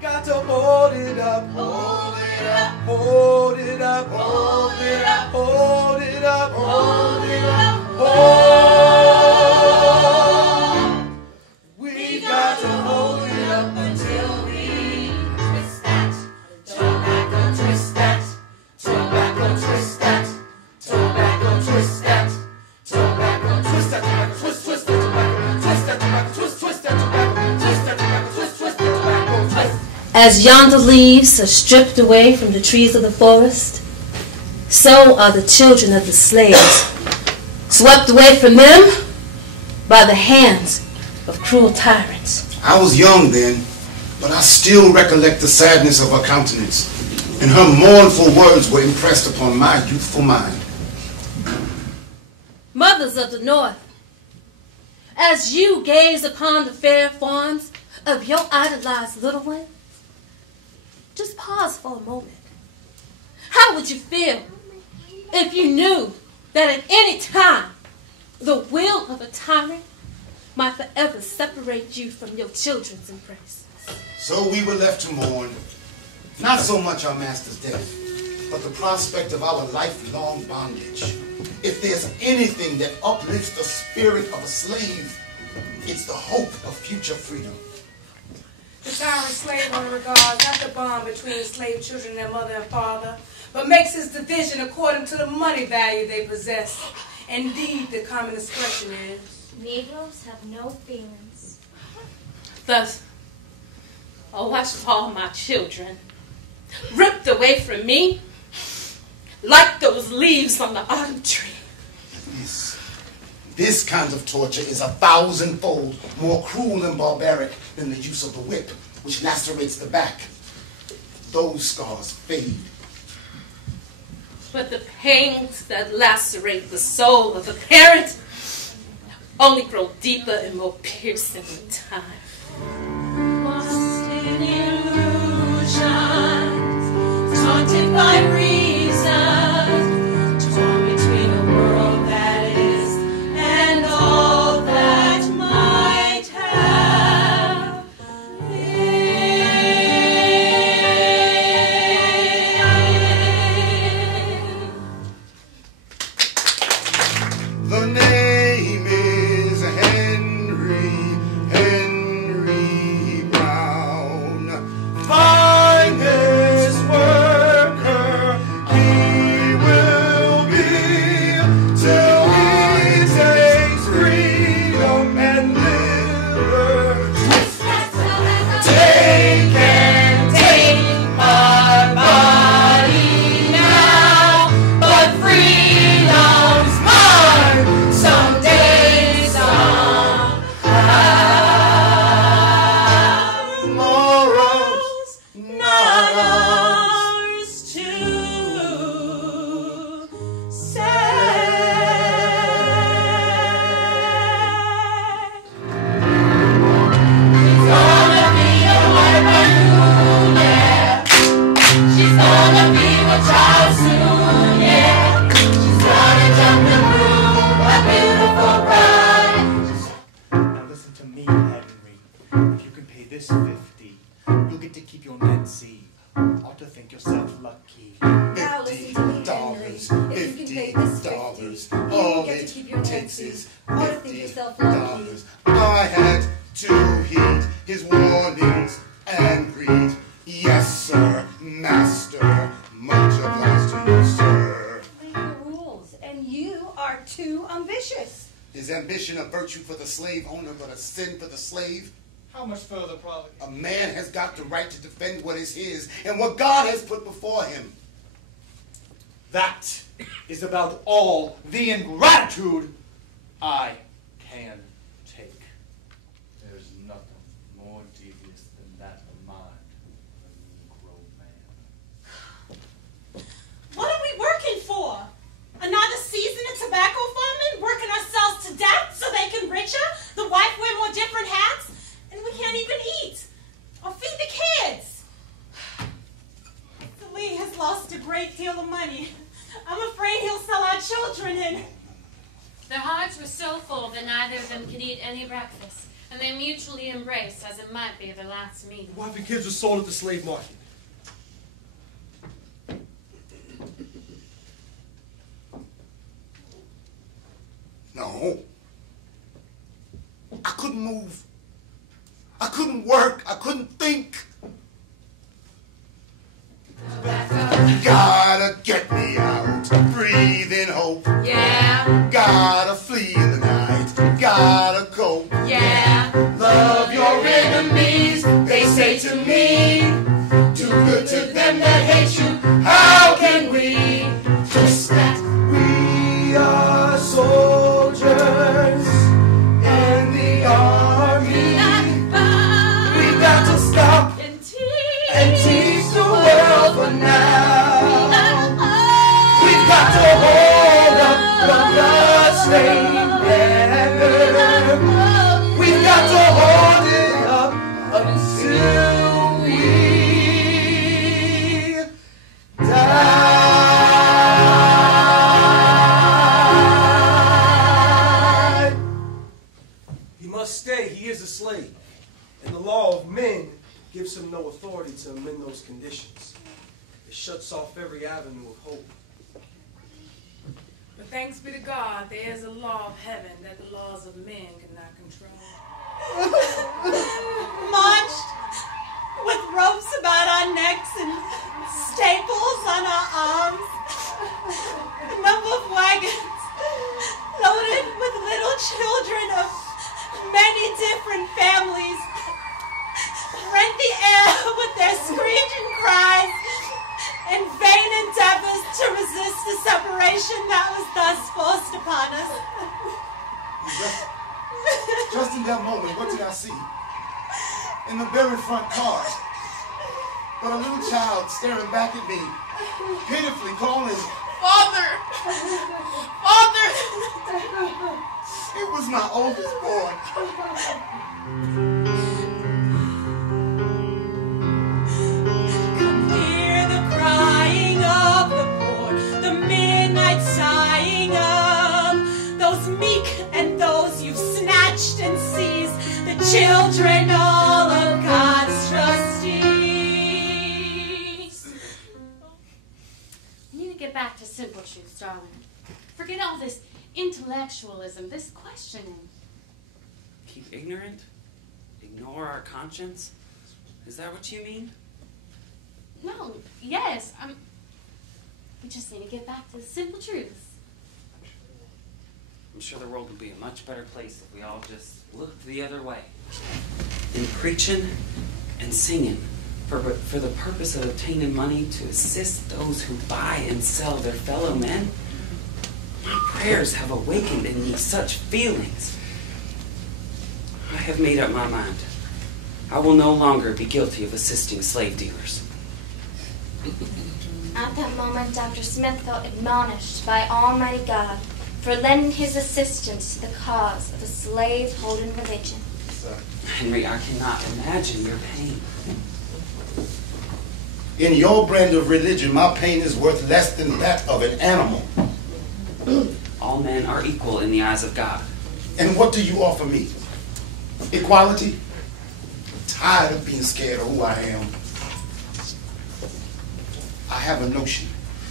got to hold it up, hold it up, hold it up, hold it up, hold it up, hold it up, hold. We got to hold it up until we twist that, tobacco twist that, tobacco twist that, tobacco twist that, tobacco twist that, tobacco twist, twist that, tobacco twist that, tobacco twist, twist that, tobacco twist that, tobacco twist, twist that, tobacco twist. As yonder leaves are stripped away from the trees of the forest, so are the children of the slaves swept away from them by the hands of cruel tyrants. I was young then, but I still recollect the sadness of her countenance, and her mournful words were impressed upon my youthful mind. Mothers of the North, as you gaze upon the fair forms of your idolized little ones, just pause for a moment. How would you feel if you knew that at any time the will of a tyrant might forever separate you from your children's embrace? So we were left to mourn, not so much our master's death, but the prospect of our lifelong bondage. If there's anything that uplifts the spirit of a slave, it's the hope of future freedom. The tyrant slave owner regards not the bond between slave children and their mother and father, but makes his division according to the money value they possess. Indeed, the common expression is, Negroes have no feelings. Thus, I watched all my children ripped away from me like those leaves on the autumn tree. This kind of torture is 1,000-fold more cruel and barbaric than the use of the whip, which lacerates the back. Those scars fade. But the pains that lacerate the soul of a parent only grow deeper and more piercing with time. Lost in illusions, taunted by reason, torn between a world that is and all that might have been. The name is Henry Brown. Finest worker he will be till he takes freedom and liberty. Take and take our body now, but freedom's mine someday, somehow. Tomorrow's Not ours to say. She's gonna be a wife and moon, yeah. She's gonna be a child soon, yeah. She's gonna jump the broom, a beautiful bride. Now listen to me, Henry. If you can pay this 50, you'll get to keep your Nancy. Ought to think yourself lucky. now listen to me, Henry. $50, If you can pay this $50, you all get to it keep your takes Nancy. is Ought to think yourself lucky. $50. I had to heed his warnings and greet. Yes, sir, master. Much obliged to you, sir. The rules, and you are too ambitious. Is ambition a virtue for the slave owner, but a sin for the slave? How much further, probably? A man has got the right to defend what is his and what God has put before him. That is about all the ingratitude I can take. There's nothing more devious than that of mind of a Negro man. What are we working for? Another season of tobacco farming? Working ourselves to death so they can richer? The wife wear more different hats? And we can't even eat or feed the kids. Mr. Lee has lost a great deal of money. I'm afraid he'll sell our children and... Their hearts were so full that neither of them could eat any breakfast. and they mutually embraced as it might be their last meeting. Wife and kids were sold at the slave market. No. I couldn't move. I couldn't work. I couldn't think. Gotta get me out. Breathe in hope. Yeah, Gotta flee in the night. Gotta cope. yeah. Love your enemies, they say to me. Do good to them that hate you. How can we? Just that we are soldiers in the army. We've got to stop and teach the world for now. We've got to hold up the blood-stained banner. We've got to hold it up until we die. He must stay. He is a slave. And the law of men gives him no authority to amend those conditions. It shuts off every avenue of hope. But thanks be to God, there is a law of heaven that the laws of men cannot control. Marched with ropes about our necks and staples on our arms. A number of wagons loaded with little children of many different families rent the air with their screeching cries and vain endeavors to resist the separation that was thus forced upon us. Just in that moment, what did I see? In the very front car, but a little child staring back at me, pitifully calling, "Father! Father!" It was my oldest boy. Come hear the crying of the poor, the midnight sighing of those meek and those you've snatched and seized, the children all of God's trustees. You need to get back to simple truths, darling. Forget all this intellectualism, this questioning. Keep ignorant? Ignore our conscience? Is that what you mean? No, yes, we just need to get back to the simple truths. I'm sure the world would be a much better place if we all just looked the other way. In preaching and singing for the purpose of obtaining money to assist those who buy and sell their fellow men, my prayers have awakened in me such feelings. I have made up my mind. I will no longer be guilty of assisting slave dealers. At that moment, Dr. Smith felt admonished by Almighty God for lending his assistance to the cause of the slave-holding religion. Henry, I cannot imagine your pain. In your brand of religion, my pain is worth less than that of an animal. All men are equal in the eyes of God. And what do you offer me? Equality? I'm tired of being scared of who I am. I have a notion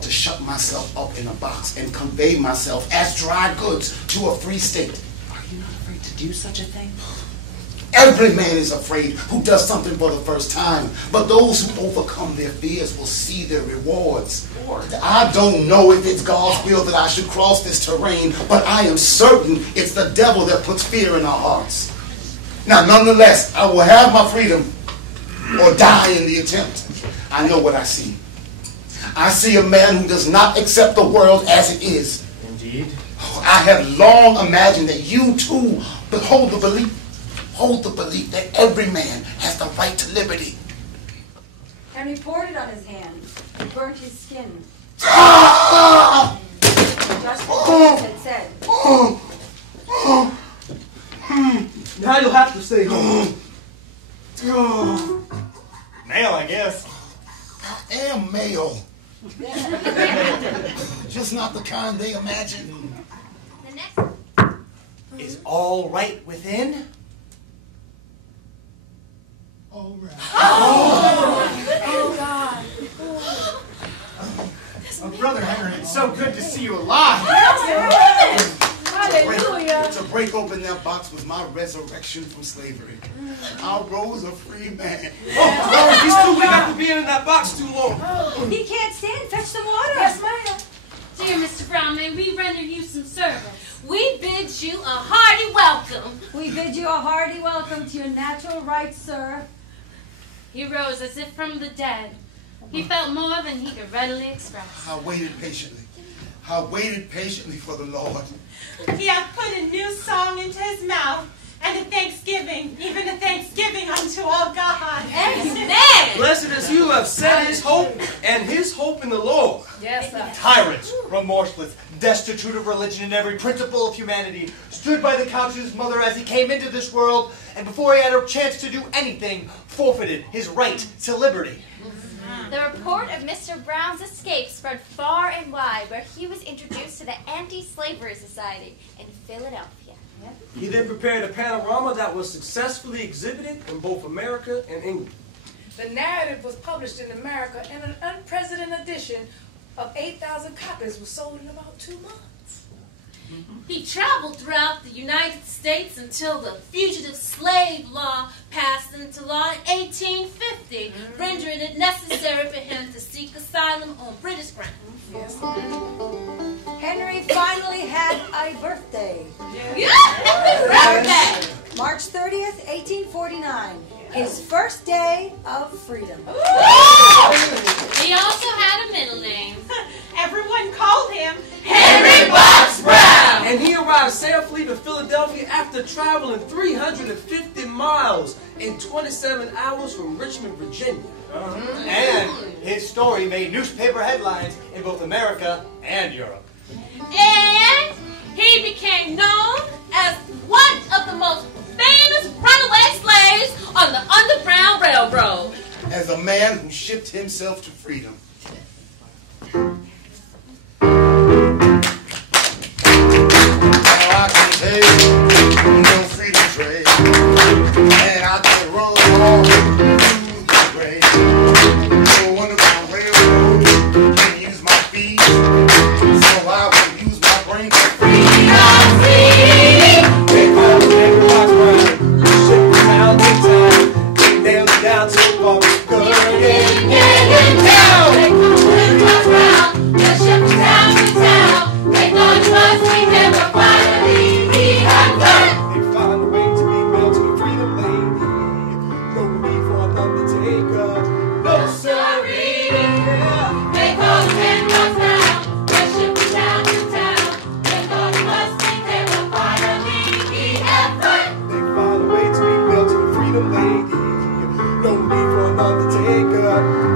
to shut myself up in a box and convey myself as dry goods to a free state. Are you not afraid to do such a thing? Every man is afraid who does something for the first time, but those who overcome their fears will see their rewards. I don't know if it's God's will that I should cross this terrain, but I am certain it's the devil that puts fear in our hearts. Now, nonetheless, I will have my freedom or die in the attempt. I know what I see. I see a man who does not accept the world as it is. Indeed. I have long imagined that you too hold the belief that every man has the right to liberty. And reported on his hand. He burnt his skin. Just what Jesus had said. Now you'll have to stay home. Male, I guess. I am male. Just not the kind they imagine. Is all right within? All right. Oh, God. Brother Henry, it's so good to see you alive. Hallelujah. To break open that box was my resurrection from slavery. I rose a free man. Oh, he's too weak after being in that box too long. He can't stand. Fetch some water. Yes, ma'am. Dear Mr. Brown, may we render you some service? We bid you a hearty welcome. We bid you a hearty welcome to your natural rights, sir. He rose as if from the dead. He felt more than he could readily express. I waited patiently. I waited patiently for the Lord. He hath put a new song into his mouth, and a thanksgiving, even a thanksgiving unto all God. Amen. Blessed is he who have set his hope and his hope in the Lord. Yes, sir. Tyrant, remorseless, destitute of religion and every principle of humanity, stood by the couch of his mother as he came into this world, and before he had a chance to do anything, forfeited his right to liberty. The report of Mr. Brown's escape spread far and wide, where he was introduced to the Anti-Slavery Society in Philadelphia. He then prepared a panorama that was successfully exhibited in both America and England. The narrative was published in America, and an unprecedented edition of 8,000 copies was sold in about 2 months. He traveled throughout the United States until the fugitive slave law passed into law in 1850, rendering it necessary for him to seek asylum on British ground. Yes. Henry finally had a birthday. Birthday! March 30th, 1849. His first day of freedom. He also had a middle name. Everyone called him Henry Box Brown! And he arrived safely to Philadelphia after traveling 350 miles in 27 hours from Richmond, Virginia. And his story made newspaper headlines in both America and Europe. And he became known as one of the most famous runaway slaves on the Underground Railroad. As a man who shipped himself to freedom. Now I can take no freedom trade, and I can run all through the grave. No Underground Railroad can use my feet, so I will use my brain for freedom. They called him Henry Box Brown. Shipped from town to town. They nailed him down to the bottom. No need for an undertaker.